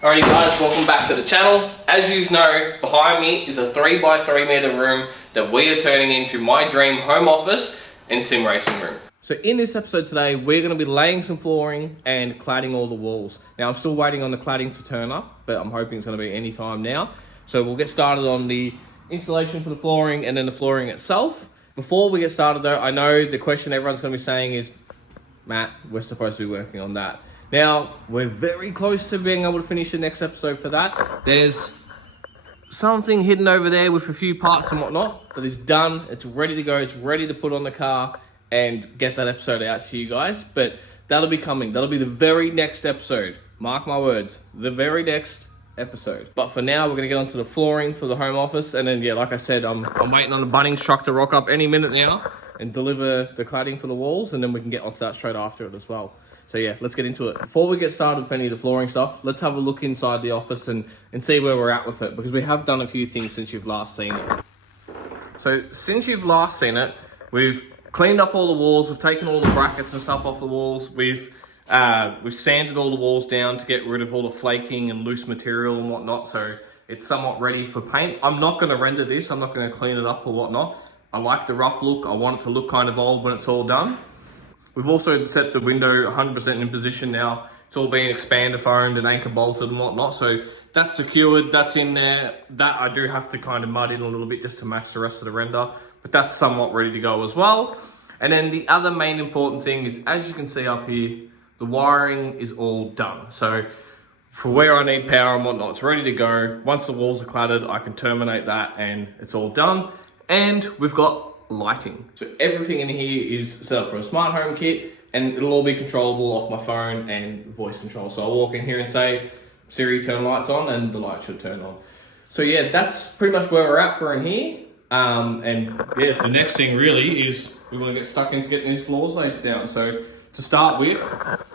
Alrighty guys, welcome back to the channel. As you know, behind me is a 3x3 meter room that we are turning into my dream home office and sim racing room. So in this episode today, we're going to be laying some flooring and cladding all the walls. Now I'm still waiting on the cladding to turn up, but I'm hoping it's going to be any time now. So we'll get started on the installation for the flooring and then the flooring itself. Before we get started though, I know the question everyone's going to be saying is, Matt, we're supposed to be working on that. Now, we're very close to being able to finish the next episode for that. There's something hidden over there with a few parts and whatnot that is done. It's ready to go. It's ready to put on the car and get that episode out to you guys. But that'll be coming. That'll be the very next episode. Mark my words, the very next episode. But for now, we're going to get onto the flooring for the home office. And then, yeah, like I said, I'm waiting on the Bunnings truck to rock up any minute now and deliver the cladding for the walls. And then we can get onto that straight after it as well. So yeah, let's get into it. Before we get started with any of the flooring stuff, let's have a look inside the office and see where we're at with it, because we have done a few things since you've last seen it. So since you've last seen it, we've cleaned up all the walls, we've taken all the brackets and stuff off the walls, we've sanded all the walls down to get rid of all the flaking and loose material and whatnot, so it's somewhat ready for paint. I'm not going to render this, I'm not going to clean it up or whatnot. I like the rough look, I want it to look kind of old when it's all done. We've also set the window 100% in position now. It's all being expander foamed and anchor bolted and whatnot. So that's secured, that's in there. That I do have to kind of mud in a little bit just to match the rest of the render. But that's somewhat ready to go as well. And then the other main important thing is, as you can see up here, the wiring is all done. So for where I need power and whatnot, it's ready to go. Once the walls are cladded, I can terminate that and it's all done. And we've got lighting. So everything in here is set up for a smart home kit, and it'll all be controllable off my phone and voice control. So I'll walk in here and say, Siri, turn lights on, and the light should turn on. So yeah, that's pretty much where we're at for in here. And yeah, the next thing really is we want to get stuck into getting these floors laid down. So to start with,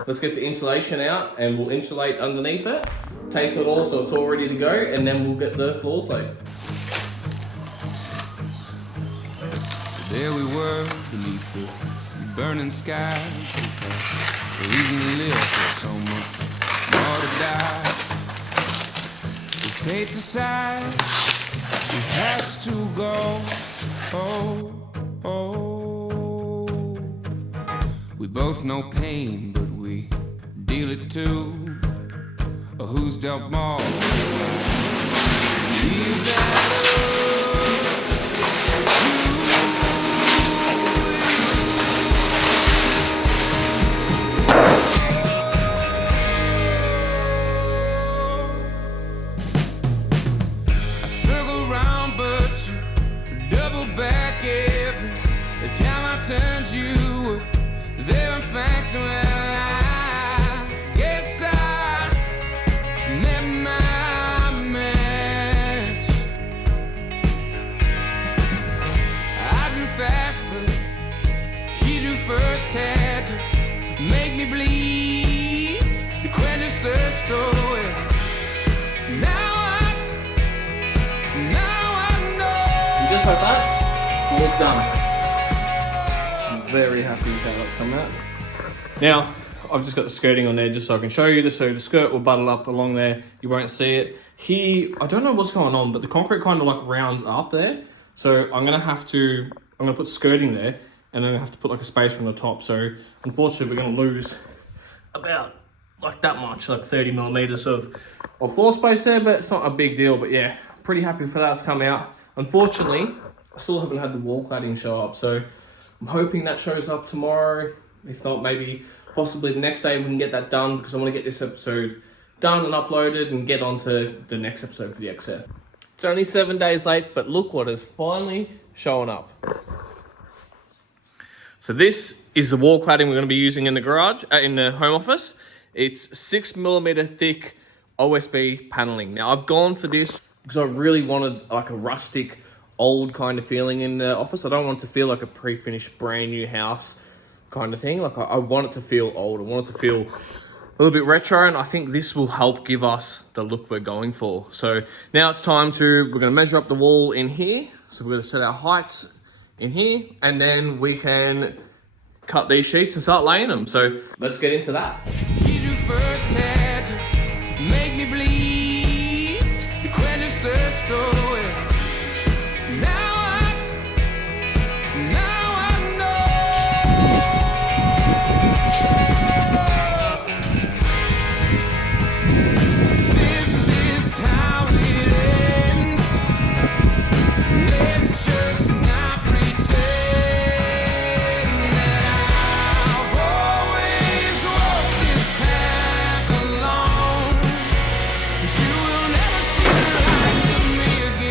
let's get the insulation out and we'll insulate underneath it, tape it all so it's all ready to go, and then we'll get the floors laid. There we were, beneath the burning sky. The reason to live is so much more to die. If fate decides it has to go, we both know pain, but we deal it too. Who's dealt more? Leave that just like that, we're done. I'm very happy with how that's come out. Now, I've just got the skirting on there just so I can show you this. So the skirt will buttle up along there. You won't see it. Here, I don't know what's going on, but the concrete kind of like rounds up there. So I'm going to put skirting there, and then I have to put like a spacer on the top. So unfortunately, we're going to lose about like that much, like 30 millimeters of floor space there, but it's not a big deal. But yeah, pretty happy for that's come out. Unfortunately, I still haven't had the wall cladding show up, so I'm hoping that shows up tomorrow. If not, maybe possibly the next day we can get that done, because I want to get this episode done and uploaded and get on to the next episode for the XF. It's only 7 days late, but look what is finally showing up. So this is the wall cladding we're going to be using in the garage, in the home office. It's 6mm thick OSB paneling. Now I've gone for this because I really wanted like a rustic, old kind of feeling in the office. I don't want it to feel like a pre-finished brand new house kind of thing. Like I want it to feel old. I want it to feel a little bit retro, and I think this will help give us the look we're going for. So now it's time we're going to measure up the wall in here. So we're going to set our heights in here, and then we can cut these sheets and start laying them. So let's get into that. You first had to make me bleed. stole away. Now I know. This is how it ends. Let's just not pretend that I've always walked this path alone. You will never see the likes of me again.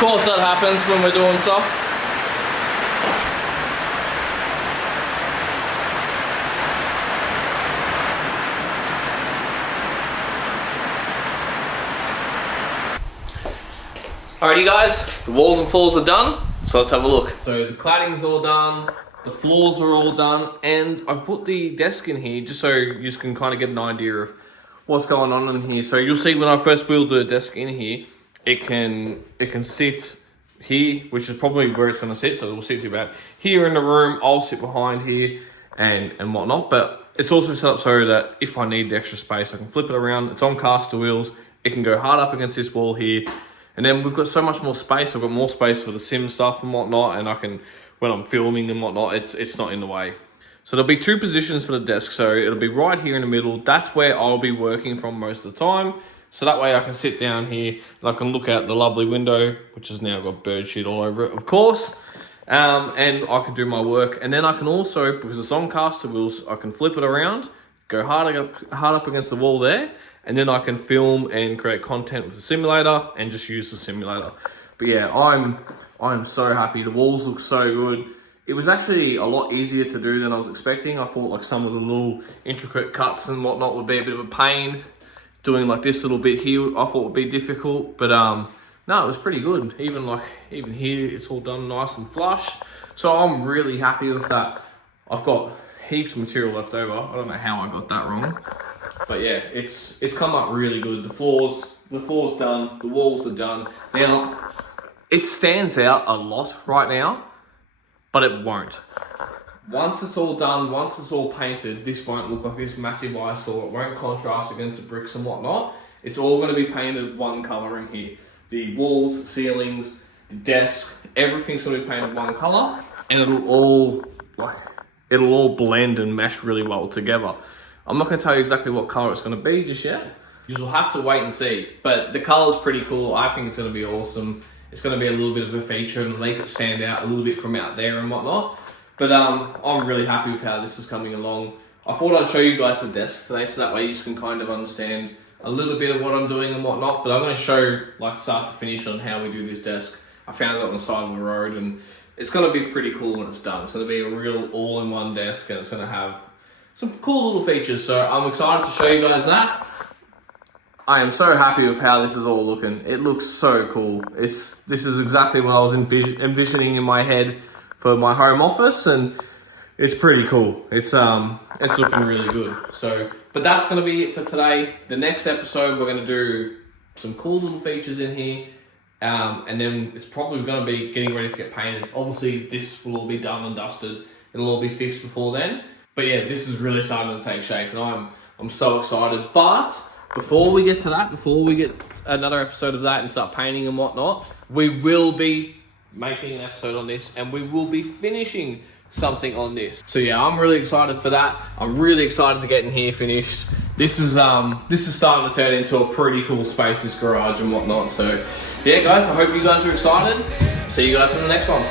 course that happens when we're doing stuff. Alrighty guys, the walls and floors are done, so let's have a look. So the cladding's all done, the floors are all done, and I've put the desk in here just so you just can kind of get an idea of what's going on in here. So you'll see when I first build the desk in here, it can sit here, which is probably where it's going to sit, so it will sit about here in the room. I'll sit behind here and whatnot, but it's also set up so that if I need the extra space, I can flip it around. It's on caster wheels, it can go hard up against this wall here. And then we've got so much more space. I've got more space for the sim stuff and whatnot, and I can, when I'm filming and whatnot, it's not in the way. So there'll be two positions for the desk. So it'll be right here in the middle. That's where I'll be working from most of the time. So that way I can sit down here and I can look out the lovely window, which has now got bird shit all over it, of course. And I can do my work. And then I can also, because it's on caster wheels, I can flip it around, go hard up against the wall there, and then I can film and create content with the simulator and just use the simulator. But yeah, I'm so happy. The walls look so good. It was actually a lot easier to do than I was expecting. I thought like some of the little intricate cuts and whatnot would be a bit of a pain. Doing like this little bit here, I thought would be difficult, but no, it was pretty good. Even here, it's all done nice and flush. So I'm really happy with that. I've got heaps of material left over. I don't know how I got that wrong. But yeah, it's come up really good. The floor's done, the walls are done. Now, it stands out a lot right now, but it won't. Once it's all done, once it's all painted, this won't look like this massive eyesore. It won't contrast against the bricks and whatnot. It's all going to be painted one colour in here. The walls, ceilings, the desk, everything's going to be painted one colour, and it'll all blend and mesh really well together. I'm not going to tell you exactly what colour it's going to be just yet. You'll have to wait and see. But the colour's pretty cool. I think it's going to be awesome. It's going to be a little bit of a feature and make it stand out a little bit from out there and whatnot. But I'm really happy with how this is coming along. I thought I'd show you guys the desk today, so that way you can kind of understand a little bit of what I'm doing and whatnot. But I'm going to show like start to finish on how we do this desk. I found it on the side of the road, and it's going to be pretty cool when it's done. It's going to be a real all-in-one desk, and it's going to have some cool little features. So I'm excited to show you guys that. I am so happy with how this is all looking. It looks so cool. This is exactly what I was envisioning in my head for my home office, and it's pretty cool. It's looking really good. So, but that's going to be it for today. The next episode, we're going to do some cool little features in here, and then it's probably going to be getting ready to get painted. Obviously, this will all be done and dusted. It'll all be fixed before then. But yeah, this is really starting to take shape, and I'm so excited. But before we get to that, before we get another episode of that and start painting and whatnot, we will be making an episode on this, and we will be finishing something on this. So yeah, I'm really excited for that. I'm really excited to get in here finished. This is starting to turn into a pretty cool space, this garage and whatnot. So yeah, guys, I hope you guys are excited. See you guys for the next one.